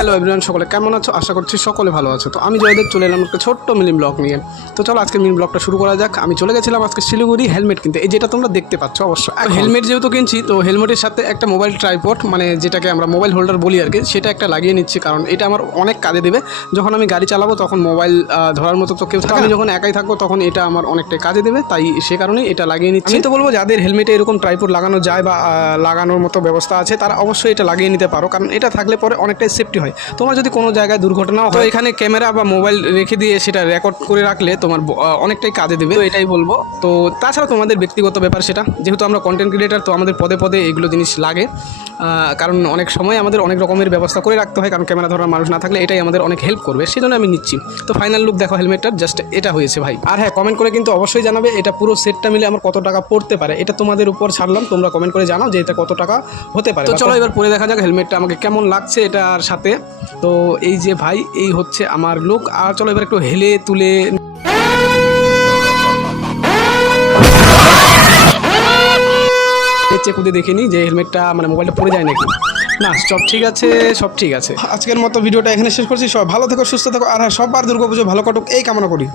Hello everyone, সকলে কেমন আছো? আশা করছি সকলে ভালো আছো। তো আমি জয়দেব চলে এলাম একটা ছোট্ট মিনি ব্লগ নিয়ে। তো চলো আজকে মিনি ব্লগটা শুরু করা যাক। আমি চলে গেছিলাম আজকে শিলিগুড়ি হেলমেট কিনতে, এই যেটা তোমরা দেখতে পাচ্ছ। অবশ্য হেলমেট যেহেতু কিনছি, তো হেলমেটের সাথে একটা মোবাইল ট্রাইপড, মানে যেটাকে আমরা মোবাইল হোল্ডার বলি আর কি, সেটা একটা লাগিয়ে নিচ্ছি। কারণ এটা আমার অনেক কাজে দেবে। যখন আমি গাড়ি চালাবো তখন মোবাইল ধরার মতো তো কেউ থাকে, আমি যখন একাই থাকবো তখন এটা আমার অনেকটাই কাজে দেবে। তাই সে কারণেই এটা লাগিয়ে নিচ্ছি। আমি তো বলবো যাদের হেলমেটে এরকম ট্রাইপড লাগানো যায় বা লাগানোর মতো ব্যবস্থা আছে, তারা অবশ্যই এটা লাগিয়ে নিতে পারো। কারণ এটা থাকলে পরে অনেকটাই সেফটি হয়। তোমার যদি কোনো জায়গায় দুর্ঘটনাও হয়, এখানে ক্যামেরা বা মোবাইল রেখে দিয়ে সেটা রেকর্ড করে রাখলে তোমার অনেকটাই কাজে দেবে। তো এটাই বলবো। তো তাছাড়া তোমাদের ব্যক্তিগত ব্যাপার সেটা, যেহেতু আমরা কন্টেন্ট ক্রিয়েটার, তো আমাদের পদে পদে এগুলো জিনিস লাগে। কারণ অনেক সময় আমাদের অনেক রকমের ব্যবস্থা করে রাখতে হয়, কারণ ক্যামেরা ধরার মানুষ না থাকলে এটাই আমাদের অনেক হেল্প করবে। সেই জন্য আমি নিচ্ছি। তো ফাইনাল লুক দেখো হেলমেটটার, জাস্ট এটা হয়েছে ভাই। আর হ্যাঁ, কমেন্ট করে কিন্তু অবশ্যই জানাবে এটা পুরো সেটটা মিলে আমার কত টাকা পড়তে পারে। এটা তোমাদের উপর ছাড়লাম, তোমরা কমেন্ট করে জানাও যে এটা কত টাকা হতে পারে। তো চলো এবার পরে দেখা যাক হেলমেটটা আমাকে কেমন লাগছে এটার সাথে। তো এই যে ভাই, এই হচ্ছে আমার লুক। আর চলো এবার একটু হেলে তুলে চেক করে দেখে নিই যে হেলমেটটা মানে মোবাইলটা পড়ে যায় নাকি না। সব ঠিক আছে, সব ঠিক আছে। আজকের মতো ভিডিওটা এখানে শেষ করছি। সব ভালো থেকো, সুস্থ থেকো, আর হ্যাঁ, সবার দুর্গাপুজো ভালো কাটুক এই কামনা করি।